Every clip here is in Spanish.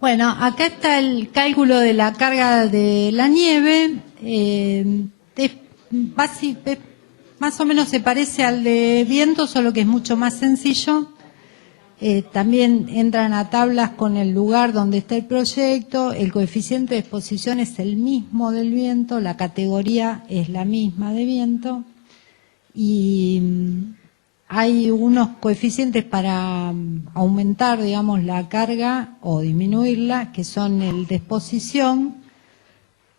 Bueno, acá está el cálculo de la carga de la nieve. Más o menos se parece al de viento, solo que es mucho más sencillo. También entran a tablas con el lugar donde está el proyecto. El coeficiente de exposición es el mismo del viento, la categoría es la misma de viento. Y hay unos coeficientes para aumentar, digamos, la carga o disminuirla, que son el de exposición,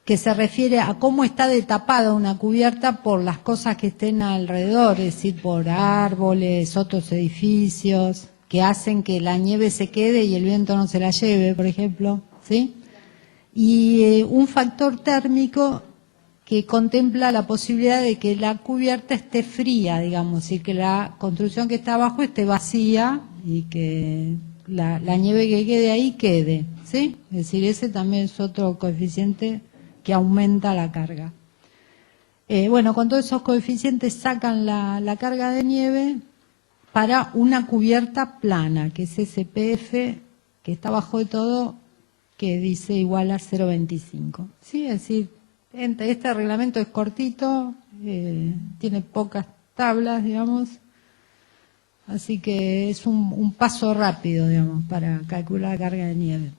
que se refiere a cómo está de tapada una cubierta por las cosas que estén alrededor, es decir, por árboles, otros edificios, que hacen que la nieve se quede y el viento no se la lleve, por ejemplo, ¿sí? Y un factor térmico que contempla la posibilidad de que la cubierta esté fría, digamos, y que la construcción que está abajo esté vacía y que la nieve que quede ahí quede, ¿sí? Es decir, ese también es otro coeficiente que aumenta la carga. Bueno, con todos esos coeficientes sacan la carga de nieve para una cubierta plana, que es SPF, que está abajo de todo, que dice igual a 0,25. ¿Sí? Es decir, este reglamento es cortito, tiene pocas tablas, digamos, así que es un paso rápido, digamos, para calcular la carga de nieve.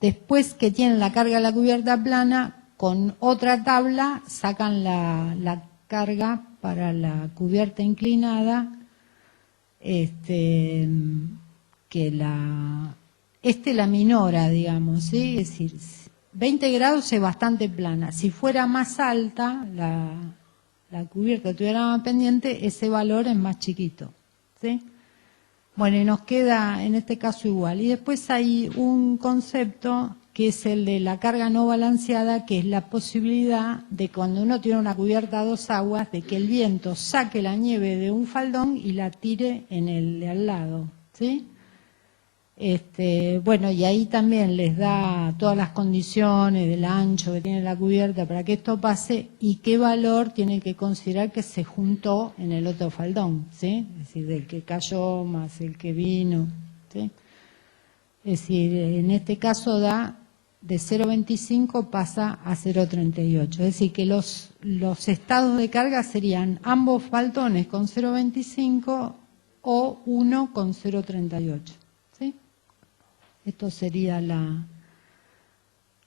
Después que tienen la carga de la cubierta plana, con otra tabla sacan la carga para la cubierta inclinada, que la minora, digamos, ¿sí? Es decir, 20 grados es bastante plana. Si fuera más alta, la cubierta tuviera más pendiente, ese valor es más chiquito, ¿sí? Bueno, y nos queda en este caso igual. Y después hay un concepto que es el de la carga no balanceada, que es la posibilidad de cuando uno tiene una cubierta a dos aguas, de que el viento saque la nieve de un faldón y la tire en el de al lado, ¿sí? Bueno, y ahí también les da todas las condiciones del ancho que tiene la cubierta para que esto pase y qué valor tiene que considerar que se juntó en el otro faldón, ¿sí? Es decir, del que cayó más el que vino, ¿sí? Es decir, en este caso da de 0,25 pasa a 0,38. Es decir, que los estados de carga serían ambos faldones con 0,25 o uno con 0,38. ¿Sí? Esto sería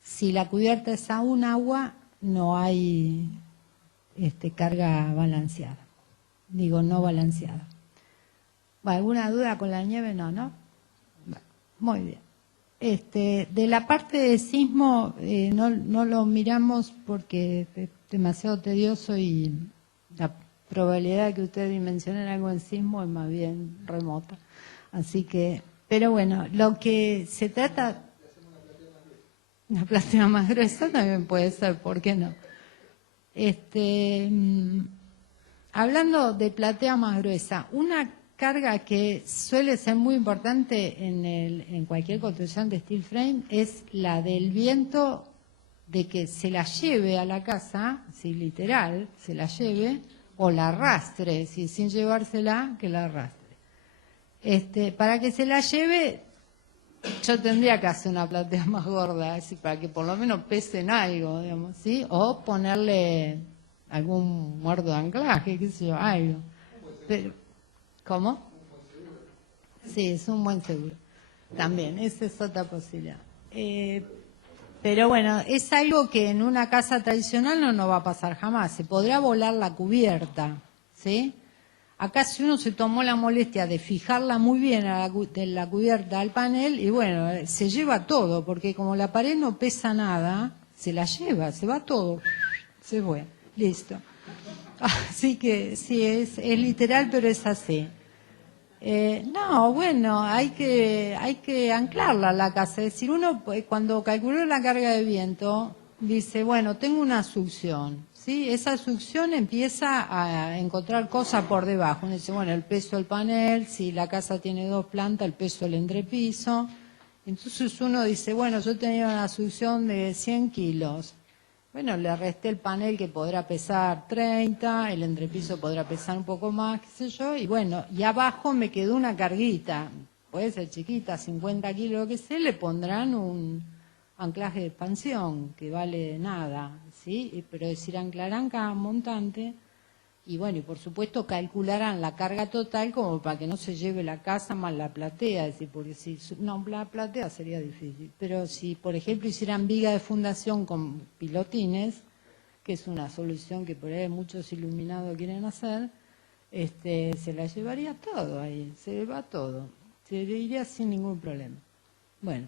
si la cubierta es a un agua, no hay carga balanceada. Digo, no balanceada. ¿Alguna duda con la nieve? No, ¿no? Muy bien. De la parte de sismo no lo miramos porque es demasiado tedioso y la probabilidad de que ustedes dimensionen algo en sismo es más bien remota. Así que, pero bueno, lo que se trata... Una platea más gruesa también puede ser, ¿por qué no? Hablando de platea más gruesa, una carga que suele ser muy importante en cualquier construcción de steel frame es la del viento, de que se la lleve a la casa, si literal, se la lleve, o la arrastre, si sin llevársela, que la arrastre. Para que se la lleve, yo tendría que hacer una platea más gorda, así, para que por lo menos pesen algo, digamos, ¿sí? O ponerle algún muerto de anclaje, qué sé yo, algo. Pero, ¿cómo? Sí, es un buen seguro. También, esa es otra posibilidad. Pero bueno, es algo que en una casa tradicional no va a pasar jamás. Se podrá volar la cubierta, ¿sí? Acá si uno se tomó la molestia de fijarla muy bien de la cubierta al panel, y bueno, se lleva todo, porque como la pared no pesa nada, se la lleva, se va todo, se fue, listo. Así que sí, es literal, pero es así. No, bueno, hay que anclarla a la casa. Es decir, uno cuando calculó la carga de viento, dice, bueno, tengo una succión, ¿sí? Esa succión empieza a encontrar cosas por debajo. Uno dice, bueno, el peso del panel, si la casa tiene 2 plantas, el peso del entrepiso. Entonces uno dice, bueno, yo tenía una succión de 100 kilos. Bueno, le resté el panel que podrá pesar 30, el entrepiso podrá pesar un poco más, qué sé yo, y bueno, y abajo me quedó una carguita, puede ser chiquita, 50 kilos, lo que sea, le pondrán un anclaje de expansión que vale nada, ¿sí? Pero es decir, anclarán cada montante y bueno, y por supuesto calcularán la carga total como para que no se lleve la casa más la platea, es decir, porque si no, la platea sería difícil, pero si por ejemplo hicieran viga de fundación con pilotines, que es una solución que por ahí muchos iluminados quieren hacer, se la llevaría todo ahí, se va todo, se iría sin ningún problema. Bueno.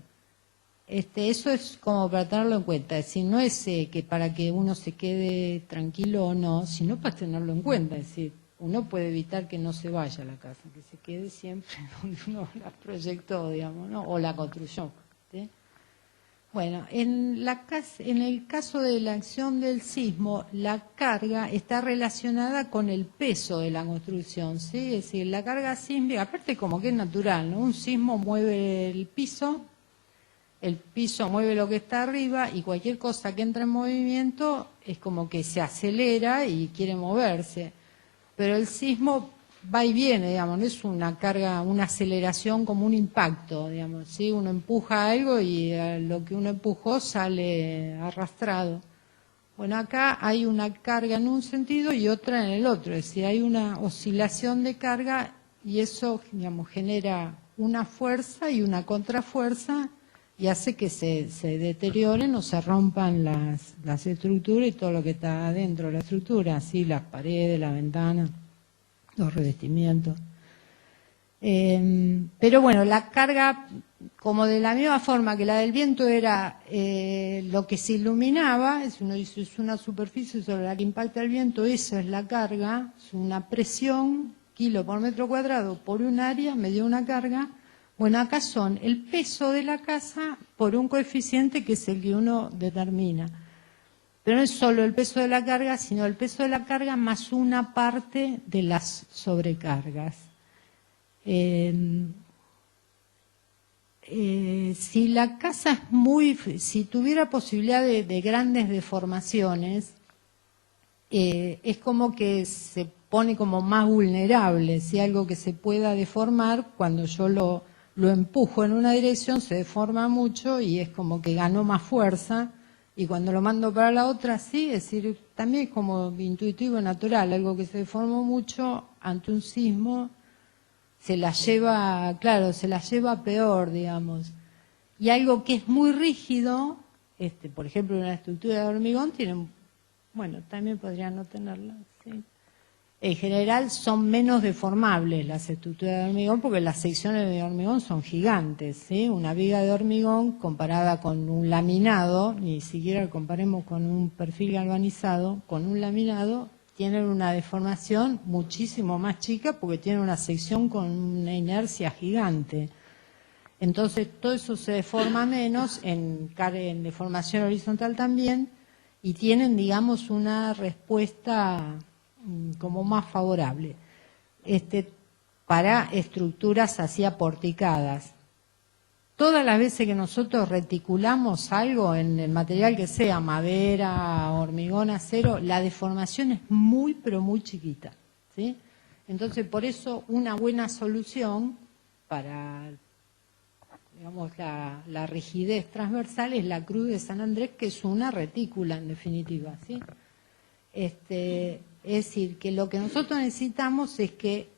Eso es como para tenerlo en cuenta, es decir, no es que para que uno se quede tranquilo o no, sino para tenerlo en cuenta, es decir, uno puede evitar que no se vaya a la casa, que se quede siempre donde uno la proyectó, digamos, ¿no? O la construyó. ¿Sí? Bueno, en el caso de la acción del sismo, la carga está relacionada con el peso de la construcción, ¿sí? Es decir, la carga sísmica, aparte como que es natural, ¿no? Un sismo mueve el piso mueve lo que está arriba y cualquier cosa que entra en movimiento es como que se acelera y quiere moverse. Pero el sismo va y viene, digamos, no es una carga, una aceleración como un impacto, digamos, ¿sí? Uno empuja algo y lo que uno empujó sale arrastrado. Bueno, acá hay una carga en un sentido y otra en el otro, es decir, hay una oscilación de carga y eso, digamos, genera una fuerza y una contrafuerza y hace que se deterioren o se rompan las estructuras y todo lo que está dentro de la estructura, así las paredes, la ventana, los revestimientos. Pero bueno, la carga, como de la misma forma que la del viento era lo que se iluminaba, es una superficie sobre la que impacta el viento, esa es la carga, es una presión, kilo por metro cuadrado por un área, me dio una carga. Bueno, acá son el peso de la casa por un coeficiente que es el que uno determina. Pero no es solo el peso de la carga, sino el peso de la carga más una parte de las sobrecargas. Si la casa si tuviera posibilidad de grandes deformaciones, es como que se pone como más vulnerable, si algo que se pueda deformar, cuando yo lo empujo en una dirección se deforma mucho y es como que ganó más fuerza y cuando lo mando para la otra sí, es decir, también es como intuitivo y natural, algo que se deformó mucho ante un sismo se la lleva, claro, se la lleva peor, digamos. Y algo que es muy rígido, por ejemplo una estructura de hormigón tiene, bueno, también podría no tenerla, sí. En general son menos deformables las estructuras de hormigón porque las secciones de hormigón son gigantes, ¿sí? Una viga de hormigón comparada con un laminado, ni siquiera comparemos con un perfil galvanizado, con un laminado tienen una deformación muchísimo más chica porque tienen una sección con una inercia gigante. Entonces todo eso se deforma menos, en deformación horizontal también, y tienen, digamos, una respuesta como más favorable para estructuras así aporticadas. Todas las veces que nosotros reticulamos algo en el material que sea, madera, hormigón, acero, la deformación es muy, pero muy chiquita, ¿sí? Entonces, por eso una buena solución para, digamos, la rigidez transversal es la Cruz de San Andrés, que es una retícula en definitiva, ¿sí? Es decir, que lo que nosotros necesitamos es que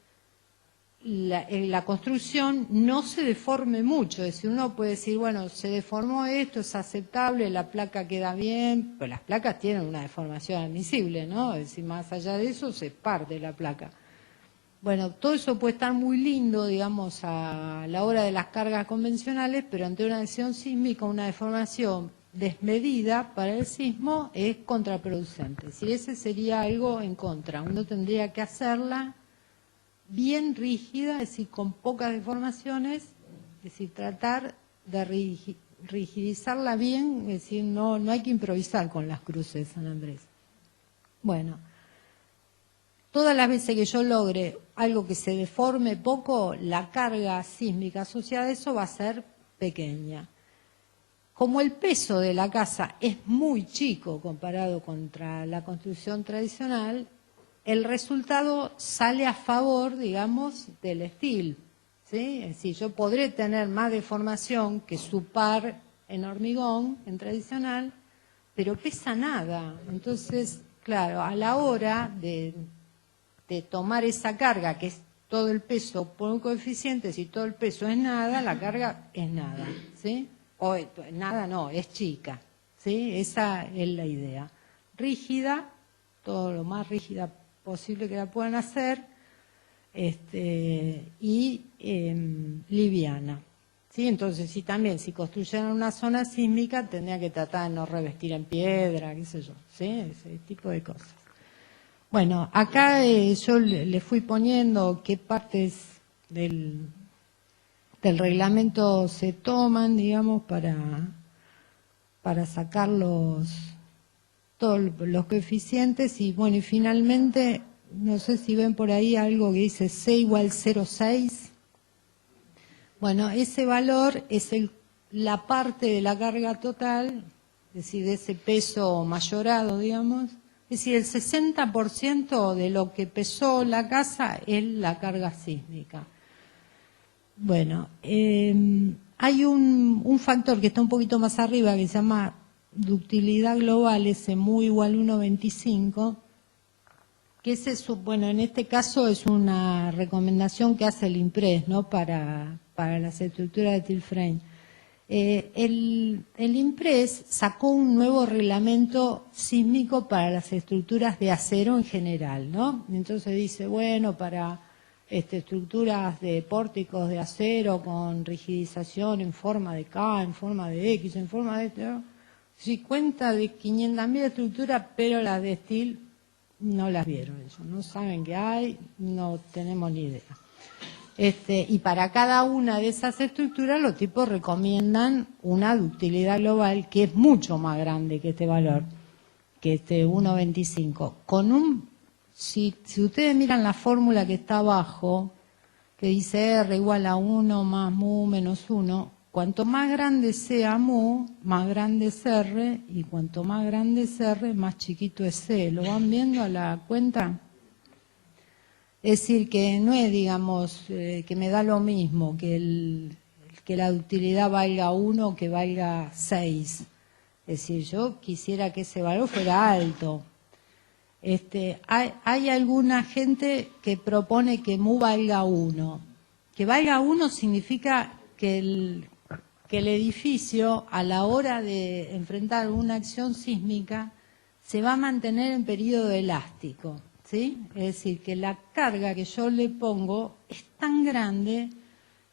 la construcción no se deforme mucho. Es decir, uno puede decir, bueno, se deformó esto, es aceptable, la placa queda bien, pero las placas tienen una deformación admisible, ¿no? Es decir, más allá de eso se parte la placa. Bueno, todo eso puede estar muy lindo, digamos, a la hora de las cargas convencionales, pero ante una acción sísmica, una deformación desmedida para el sismo es contraproducente. Si ese sería algo en contra, uno tendría que hacerla bien rígida, es decir, con pocas deformaciones, es decir, tratar de rigidizarla bien, es decir, no hay que improvisar con las cruces de San Andrés. Bueno, todas las veces que yo logre algo que se deforme poco, la carga sísmica asociada a eso va a ser pequeña. Como el peso de la casa es muy chico comparado contra la construcción tradicional, el resultado sale a favor, digamos, del steel. Es ¿sí? Es decir, yo podré tener más deformación que su par en hormigón, en tradicional, pero pesa nada. Entonces, claro, a la hora de tomar esa carga, que es todo el peso por un coeficiente, si todo el peso es nada, la carga es nada, ¿sí? O nada no, es chica, ¿sí? Esa es la idea. Rígida, todo lo más rígida posible que la puedan hacer, y liviana. ¿Sí? Entonces, si construyeran una zona sísmica, tendría que tratar de no revestir en piedra, qué sé yo, ¿sí? Ese tipo de cosas. Bueno, acá yo le fui poniendo qué partes del reglamento se toman, digamos, para sacar todos los coeficientes y bueno, y finalmente, no sé si ven por ahí algo que dice C igual 0,6. Bueno, ese valor es la parte de la carga total, es decir, de ese peso mayorado, digamos. Es decir, el 60% de lo que pesó la casa es la carga sísmica. Bueno, hay un factor que está un poquito más arriba que se llama ductilidad global, ese mu igual 1,25, que ese, bueno, en este caso es una recomendación que hace el INPRES, ¿no? Para las estructuras de steel frame. El INPRES sacó un nuevo reglamento sísmico para las estructuras de acero en general, ¿no? Entonces dice, bueno, para estructuras de pórticos de acero con rigidización en forma de K, en forma de X, en forma de... ¿no? Si cuenta de 500.000 estructuras, pero las de steel no las vieron ellos, no saben qué hay, no tenemos ni idea. Y para cada una de esas estructuras los tipos recomiendan una ductilidad global que es mucho más grande que este valor, que 1,25. Si ustedes miran la fórmula que está abajo, que dice R igual a 1 más mu menos 1, cuanto más grande sea mu, más grande es R, y cuanto más grande es R, más chiquito es C. ¿Lo van viendo a la cuenta? Es decir, que no es, digamos, que me da lo mismo que la ductilidad valga 1 o que valga 6. Es decir, yo quisiera que ese valor fuera alto. Hay alguna gente que propone que mu valga 1. Que valga 1 significa que el edificio, a la hora de enfrentar una acción sísmica, se va a mantener en periodo elástico, ¿sí? Es decir, que la carga que yo le pongo es tan grande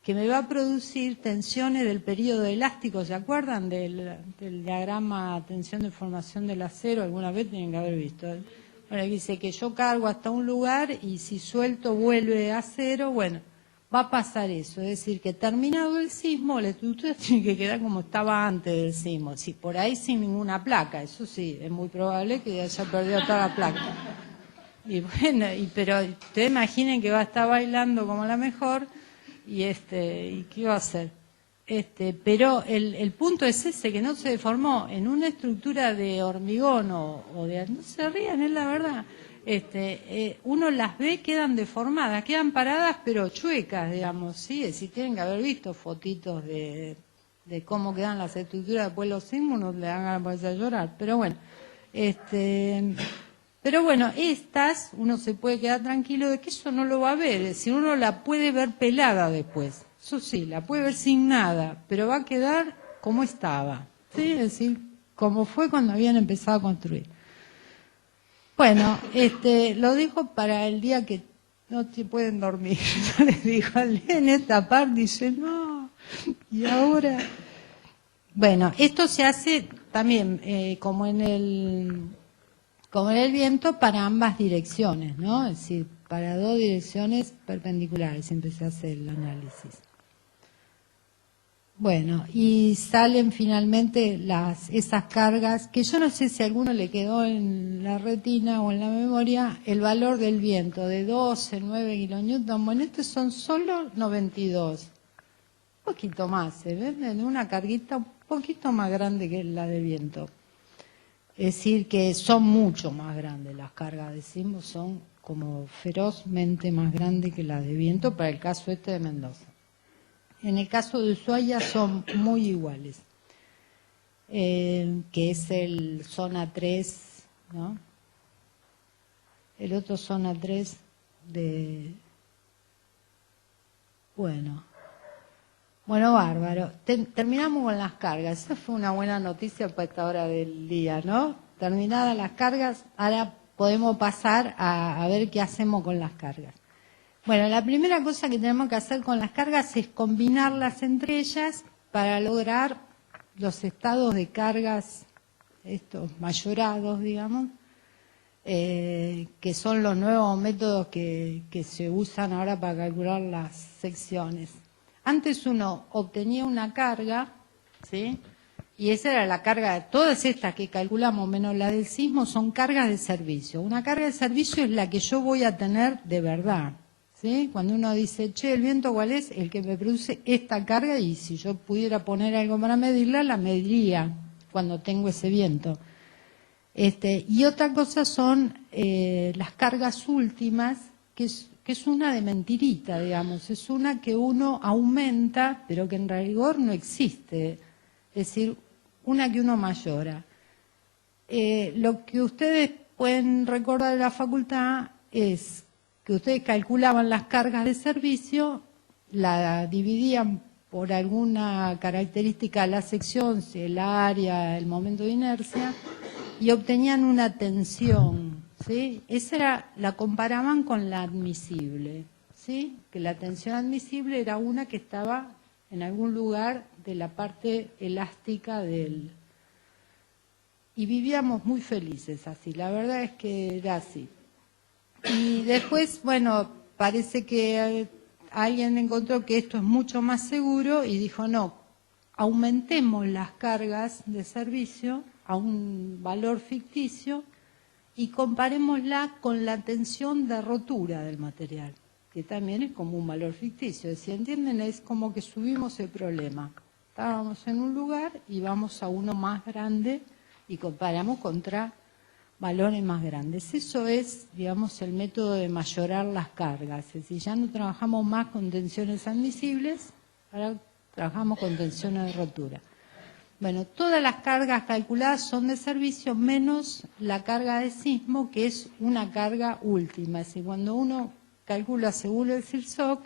que me va a producir tensiones del periodo elástico. ¿Se acuerdan del diagrama tensión de formación del acero? Alguna vez tienen que haber visto. Bueno, dice que yo cargo hasta un lugar y si suelto vuelve a cero. Bueno, va a pasar eso. Es decir, que terminado el sismo, la estructura tiene que quedar como estaba antes del sismo. Si por ahí sin ninguna placa, eso sí, es muy probable que haya perdido toda la placa. Y bueno, pero ustedes imaginen que va a estar bailando como la mejor y ¿qué va a hacer? Pero el punto es ese, que no se deformó en una estructura de hormigón o de... No se rían, es la verdad. Uno las ve, quedan deformadas, quedan paradas pero chuecas, digamos, ¿sí? Es decir, tienen que haber visto fotitos de cómo quedan las estructuras después de los sismos, no le dan ganas de llorar. Pero bueno, estas, uno se puede quedar tranquilo de que eso no lo va a ver, es decir, uno la puede ver pelada después, eso sí, la puede ver sin nada, pero va a quedar como estaba, ¿sí? Es decir, como fue cuando habían empezado a construir. Bueno, lo dejo para el día que no te pueden dormir. Yo les digo, leen esta parte, dice, no, y ahora... Bueno, esto se hace también como en el viento para ambas direcciones, ¿no? Es decir, para dos direcciones perpendiculares siempre se hace el análisis. Bueno, y salen finalmente esas cargas, que yo no sé si a alguno le quedó en la retina o en la memoria, el valor del viento de 12, 9 kN. Bueno, estos son solo 92. Un poquito más, ¿se ven? Una carguita un poquito más grande que la de viento. Es decir, que son mucho más grandes las cargas de sismo, son como ferozmente más grandes que las de viento para el caso de Mendoza. En el caso de Ushuaia son muy iguales, que es el zona 3, ¿no? El otro zona 3 de... Bueno, bárbaro. Terminamos con las cargas. Esa fue una buena noticia para esta hora del día, ¿no? Terminadas las cargas, ahora podemos pasar a ver qué hacemos con las cargas. Bueno, la primera cosa que tenemos que hacer con las cargas es combinarlas entre ellas para lograr los estados de cargas, estos mayorados, digamos, que son los nuevos métodos que se usan ahora para calcular las secciones. Antes uno obtenía una carga, ¿sí? Y esa era la carga, todas estas que calculamos menos la del sismo son cargas de servicio. Una carga de servicio es la que yo voy a tener de verdad, ¿sí? Cuando uno dice, che, ¿el viento cuál es? El que me produce esta carga, y si yo pudiera poner algo para medirla, la mediría cuando tengo ese viento. Y otra cosa son las cargas últimas, que es una de mentirita, digamos, es una que uno aumenta, pero que en rigor no existe, es decir, una que uno mayora. Lo que ustedes pueden recordar de la facultad es que ustedes calculaban las cargas de servicio, la dividían por alguna característica de la sección, si el área, el momento de inercia, y obtenían una tensión, ¿sí? La comparaban con la admisible, ¿sí? Que la tensión admisible era una que estaba en algún lugar de la parte elástica del... Y vivíamos muy felices así, la verdad es que era así. Y después, bueno, parece que alguien encontró que esto es mucho más seguro y dijo, no, aumentemos las cargas de servicio a un valor ficticio y comparémosla con la tensión de rotura del material, que también es como un valor ficticio. Si entienden, es como que subimos el problema. Estábamos en un lugar y vamos a uno más grande y comparamos contra valores más grandes. Eso es, digamos, el método de mayorar las cargas. Es decir, ya no trabajamos más con tensiones admisibles, ahora trabajamos con tensiones de rotura. Bueno, todas las cargas calculadas son de servicio, menos la carga de sismo, que es una carga última. Es decir, cuando uno calcula según el CIRSOC,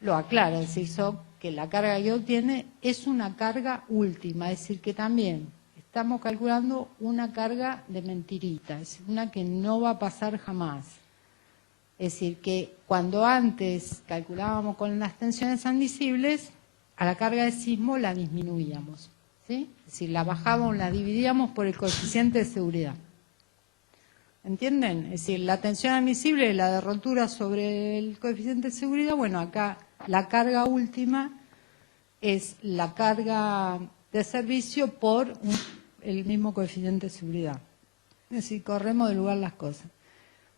lo aclara el CIRSOC, que la carga que obtiene es una carga última, es decir, que también estamos calculando una carga de mentirita, es decir, una que no va a pasar jamás. Es decir, que cuando antes calculábamos con las tensiones admisibles, a la carga de sismo la disminuíamos, ¿sí? Es decir, la bajábamos, la dividíamos por el coeficiente de seguridad. ¿Entienden? Es decir, la tensión admisible, la de rotura sobre el coeficiente de seguridad, bueno, acá la carga última es la carga de servicio por el mismo coeficiente de seguridad. Es decir, corremos de lugar las cosas.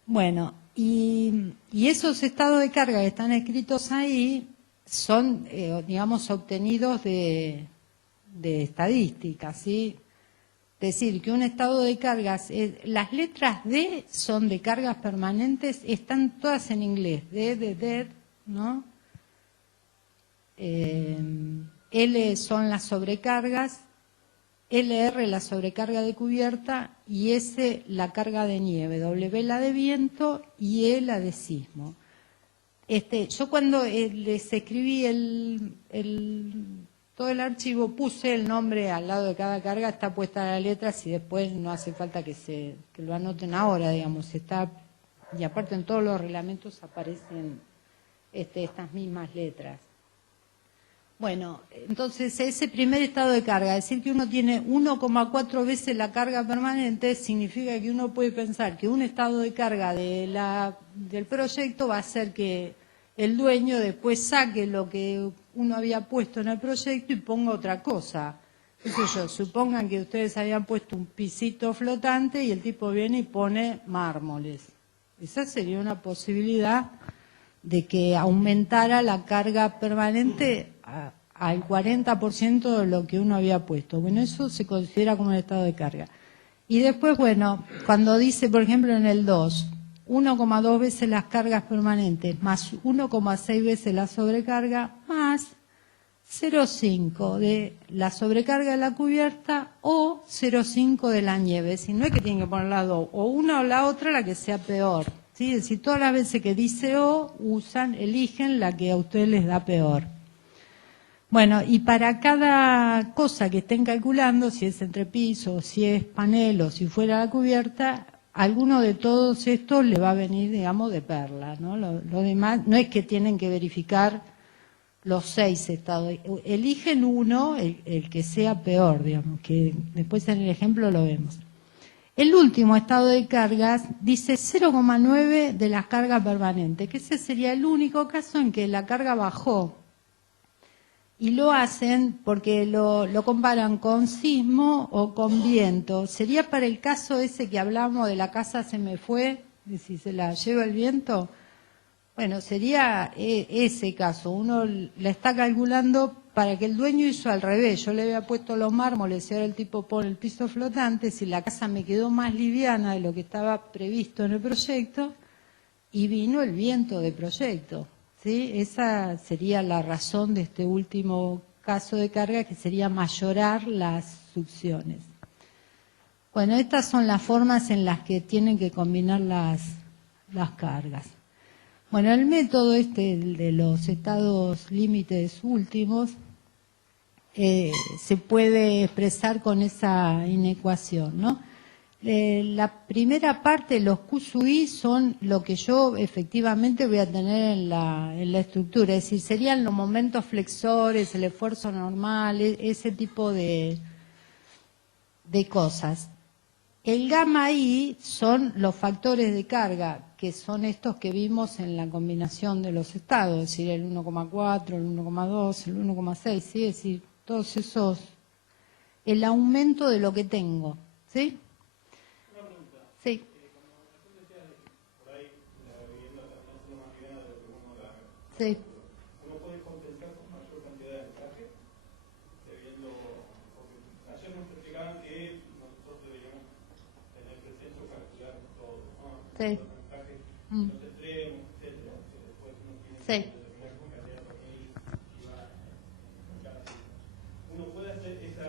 Bueno, y esos estados de carga que están escritos ahí son, digamos, obtenidos de estadísticas, ¿sí? Es decir, que un estado de cargas, las letras D son de cargas permanentes, están todas en inglés, D de dead, ¿no? L son las sobrecargas, LR la sobrecarga de cubierta y S la carga de nieve, W la de viento y E la de sismo. Yo cuando les escribí todo el archivo puse el nombre al lado de cada carga, está puesta la letra, si después no hace falta que lo anoten ahora, digamos, está, y aparte en todos los reglamentos aparecen estas mismas letras. Bueno, entonces ese primer estado de carga, decir que uno tiene 1,4 veces la carga permanente, significa que uno puede pensar que un estado de carga del proyecto va a hacer que el dueño después saque lo que uno había puesto en el proyecto y ponga otra cosa. ¿Qué sé yo? Supongan que ustedes habían puesto un pisito flotante y el tipo viene y pone mármoles. Esa sería una posibilidad de que aumentara la carga permanente al 40% de lo que uno había puesto. Bueno, eso se considera como un estado de carga. Y después, bueno, cuando dice, por ejemplo, en el 2, 1,2 veces las cargas permanentes, más 1,6 veces la sobrecarga, más 0,5 de la sobrecarga de la cubierta o 0,5 de la nieve. Si no es que tienen que poner las dos, o una o la otra, la que sea peor. ¿Sí? Es decir, todas las veces que dice O, eligen la que a ustedes les da peor. Bueno, y para cada cosa que estén calculando, si es entrepiso, si es panel o si fuera la cubierta, alguno de todos estos le va a venir, digamos, de perla, ¿no? Lo demás, no es que tienen que verificar los 6 estados, eligen uno, el que sea peor, digamos, que después en el ejemplo lo vemos. El último estado de cargas dice 0,9 de la carga permanente, que ese sería el único caso en que la carga bajó. Y lo hacen porque lo comparan con sismo o con viento. Sería para el caso ese que hablamos de la casa se me fue, de si se la lleva el viento. Bueno, sería ese caso. Uno la está calculando para que el dueño hizo al revés. Yo le había puesto los mármoles y ahora el tipo pone el piso flotante. Si la casa me quedó más liviana de lo que estaba previsto en el proyecto, y vino el viento de proyecto. ¿Sí? Esa sería la razón de este último caso de carga, que sería mayorar las succiones. Bueno, estas son las formas en las que tienen que combinar las cargas. Bueno, el método de los estados límites últimos se puede expresar con esa inecuación, ¿no? La primera parte, los Q sub I, son lo que yo efectivamente voy a tener en la estructura, es decir, serían los momentos flexores, el esfuerzo normal, ese tipo de cosas. El gamma I son los factores de carga, que son estos que vimos en la combinación de los estados, es decir, el 1,4, el 1,2, el 1,6, ¿sí? Es decir, todos esos, el aumento de lo que tengo, ¿sí? Sí. Sí. ¿Uno puede compensar con mayor cantidad de encaje? Ayer nos explicaban que nosotros deberíamos tener presente o calcular todo, ¿no? Sí. Los encajes, los extremos, etcétera. Después uno tiene que determinar con cantidad de tornillos y va en cada sitio. Uno puede hacer ese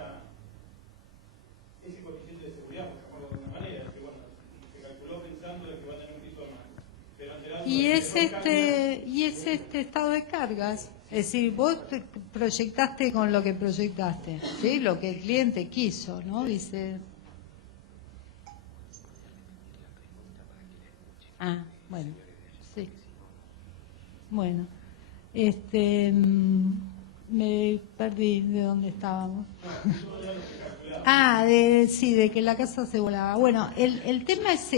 coeficiente de seguridad, por llamarlo de alguna manera, que bueno, se calculó pensando en que va a tener un piso más. Y es este estado de cargas. Es decir, vos te proyectaste con lo que proyectaste, ¿sí? Lo que el cliente quiso, ¿no? Dice. Ah, bueno, sí. Bueno, me perdí de dónde estábamos. De que la casa se volaba. Bueno, el tema es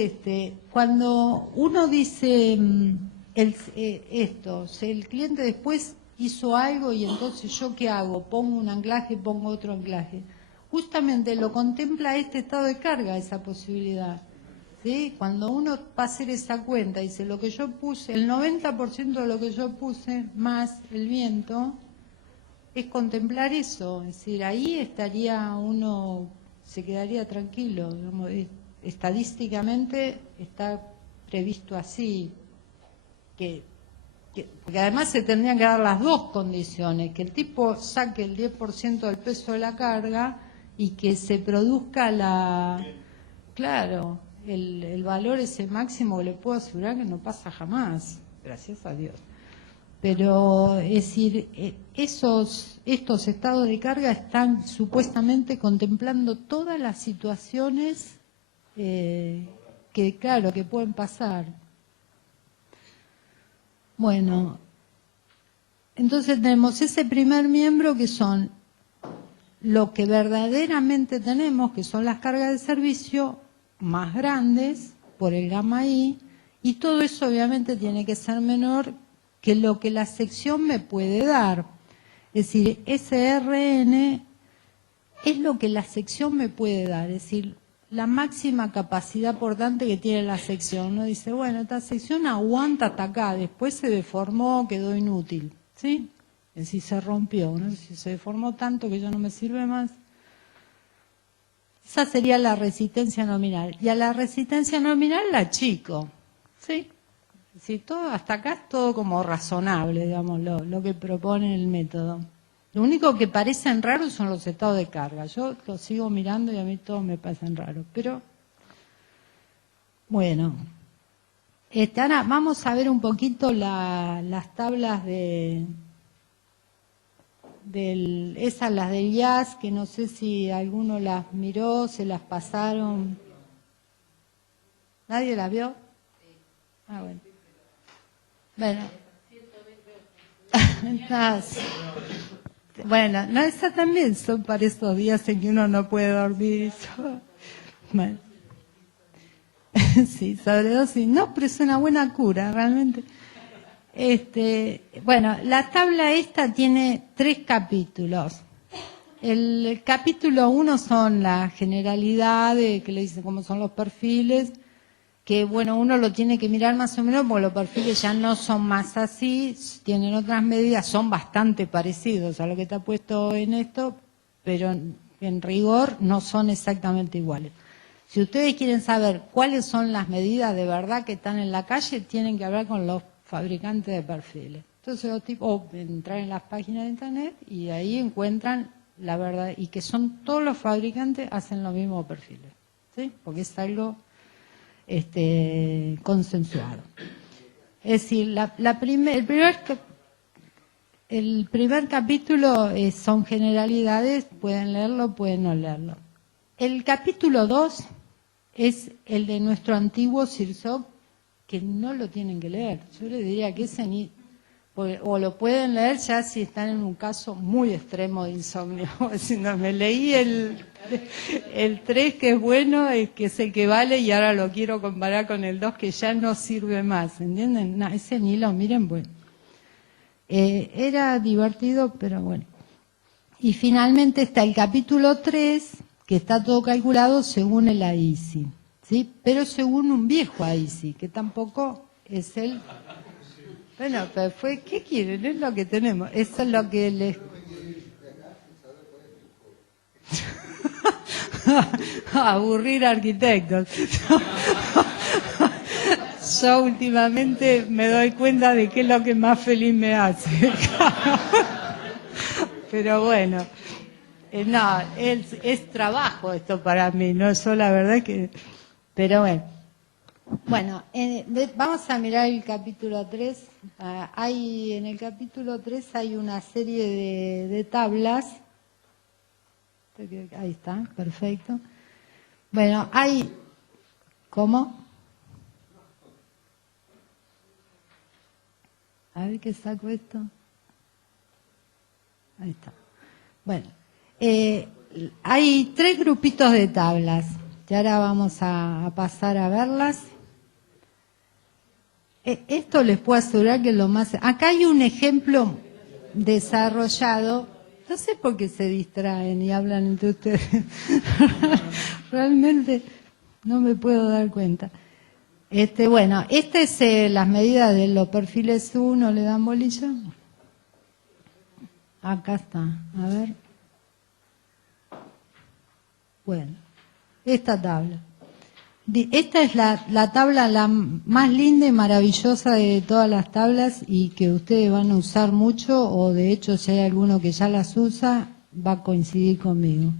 cuando uno dice el cliente después hizo algo y entonces yo qué hago, pongo un anclaje, pongo otro anclaje. Justamente lo contempla este estado de carga, esa posibilidad. ¿Sí? Cuando uno va a hacer esa cuenta, dice lo que yo puse, el 90% de lo que yo puse más el viento, es contemplar eso, es decir, ahí estaría uno, se quedaría tranquilo, digamos, estadísticamente está previsto así, porque además se tendrían que dar las dos condiciones, que el tipo saque el 10% del peso de la carga y que se produzca claro, el valor ese máximo, que le puedo asegurar que no pasa jamás, gracias a Dios. Pero, es decir, estos estados de carga están supuestamente contemplando todas las situaciones que, claro, que pueden pasar. Bueno, entonces tenemos ese primer miembro que son lo que verdaderamente tenemos, que son las cargas de servicio más grandes por el gamma I, y todo eso obviamente tiene que ser menor que lo que la sección me puede dar. Es decir, SRN es lo que la sección me puede dar, es decir, la máxima capacidad portante que tiene la sección. Uno dice, bueno, esta sección aguanta hasta acá, después se deformó, quedó inútil, ¿sí? Es decir, se rompió, ¿no? Si se deformó tanto que ya no me sirve más. Esa sería la resistencia nominal. Y a la resistencia nominal la achico, ¿sí? Sí, todo, hasta acá es todo como razonable, digamos, lo que propone el método. Lo único que parecen raros son los estados de carga. Yo los sigo mirando y a mí todos me parecen raros. Pero, bueno. Ahora vamos a ver un poquito las tablas esas las del IAS, que no sé si alguno las miró, se las pasaron. ¿Nadie las vio? Ah, bueno. Bueno. Bueno, no, esas también son para esos días en que uno no puede dormir. Bueno. Sí, sobredosis. No, pero es una buena cura, realmente. Bueno, la tabla esta tiene 3 capítulos. El capítulo 1 son las generalidades, que le dicen cómo son los perfiles, que bueno, uno lo tiene que mirar más o menos porque los perfiles ya no son más así, tienen otras medidas, son bastante parecidos a lo que está puesto en esto, pero en rigor no son exactamente iguales. Si ustedes quieren saber cuáles son las medidas de verdad que están en la calle, tienen que hablar con los fabricantes de perfiles. Entonces, o entrar en las páginas de internet y ahí encuentran la verdad, y que son todos los fabricantes hacen los mismos perfiles, ¿sí? Porque es algo consensuado. Es decir, el primer capítulo son generalidades, pueden leerlo, pueden no leerlo. El capítulo 2 es el de nuestro antiguo CIRSOC, que no lo tienen que leer. Yo les diría que ese o lo pueden leer ya si están en un caso muy extremo de insomnio. Si no, me leí el 3, que es bueno, que es el que vale, y ahora lo quiero comparar con el 2, que ya no sirve más, ¿entienden? No, ese ni lo miren, bueno. Era divertido, pero bueno. Y finalmente está el capítulo 3, que está todo calculado según el AISI, ¿sí? Pero según un viejo AISI, que tampoco es el... Bueno, pero ¿qué quieren? Es lo que tenemos. Eso es lo que les... Aburrir arquitectos. Yo últimamente me doy cuenta de qué es lo que más feliz me hace. Pero bueno, no, es trabajo esto para mí, no es la verdad que... Pero bueno. Bueno, vamos a mirar el capítulo 3. En el capítulo 3 hay una serie de tablas. Ahí está, perfecto. Bueno, hay... ¿Cómo? A ver qué saco esto. Ahí está. Bueno, hay 3 grupitos de tablas. Y ahora vamos a pasar a verlas. Esto les puedo asegurar que es lo más... Acá hay un ejemplo desarrollado. No sé por qué se distraen y hablan entre ustedes. Realmente no me puedo dar cuenta. Bueno, esta es las medidas de los perfiles 1, ¿le dan bolilla? Acá está, a ver. Bueno, esta tabla. Esta es la tabla la más linda y maravillosa de todas las tablas y que ustedes van a usar mucho, o de hecho si hay alguno que ya las usa, va a coincidir conmigo.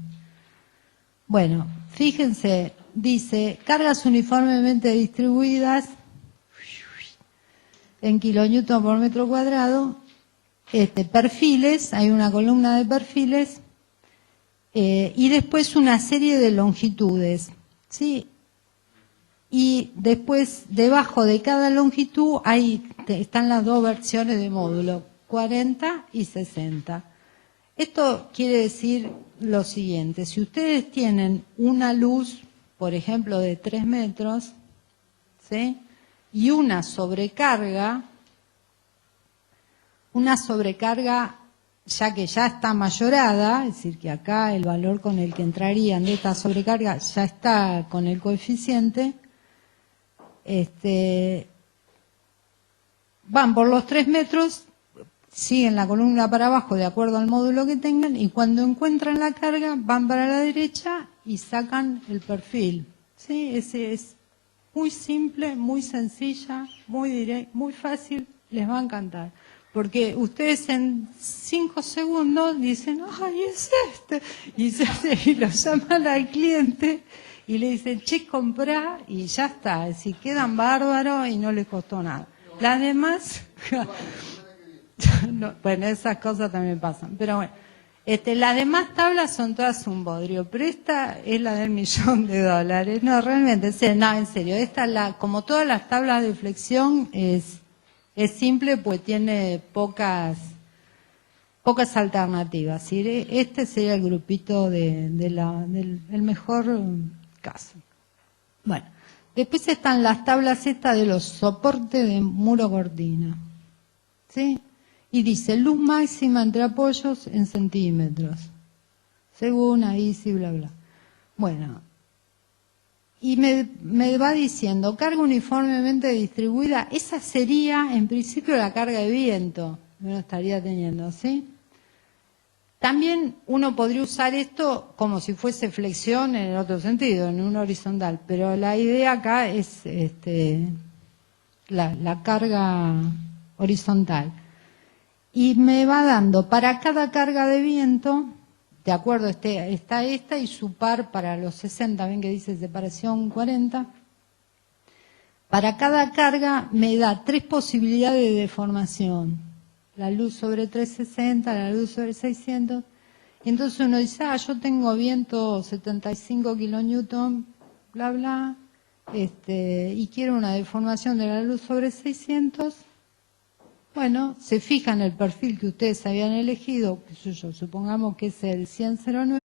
Bueno, fíjense, dice, cargas uniformemente distribuidas en kilonewton por metro cuadrado, perfiles, hay una columna de perfiles, y después una serie de longitudes, ¿sí? Y después, debajo de cada longitud, están las 2 versiones de módulo, 40 y 60. Esto quiere decir lo siguiente: si ustedes tienen una luz, por ejemplo, de 3 metros, ¿sí? Y una sobrecarga ya que ya está mayorada, es decir, que acá el valor con el que entrarían de esta sobrecarga ya está con el coeficiente, van por los 3 metros, siguen la columna para abajo de acuerdo al módulo que tengan, y cuando encuentran la carga van para la derecha y sacan el perfil. ¿Sí? Ese es muy simple, muy sencilla, muy directo, muy fácil, les va a encantar. Porque ustedes en 5 segundos dicen, ¡ay, es este! Y lo llaman al cliente y le dicen, che, comprá, y ya está. Es decir, quedan bárbaros y no les costó nada. Las demás, no, bueno, esas cosas también pasan. Pero bueno, las demás tablas son todas un bodrio, pero esta es la del $1.000.000. No, realmente, no, en serio, esta, como todas las tablas de flexión, es simple, pues tiene pocas alternativas. ¿Sí? Este sería el grupito del mejor caso. Bueno, después están las tablas estas de los soportes de muro cortina. ¿Sí? Y dice luz máxima entre apoyos en centímetros. Según ahí, sí, bla, bla. Bueno. Y me va diciendo, carga uniformemente distribuida, esa sería en principio la carga de viento que uno estaría teniendo, ¿sí? También uno podría usar esto como si fuese flexión en el otro sentido, en un horizontal, pero la idea acá es la carga horizontal. Y me va dando para cada carga de viento, de acuerdo, está esta y su par para los 60, ven que dice separación 40. Para cada carga me da 3 posibilidades de deformación. La luz sobre 360, la luz sobre 600. Entonces uno dice, yo tengo viento 75 kilonewton, bla, bla, y quiero una deformación de la luz sobre 600. Bueno, se fija en el perfil que ustedes habían elegido, supongamos que es el 10009,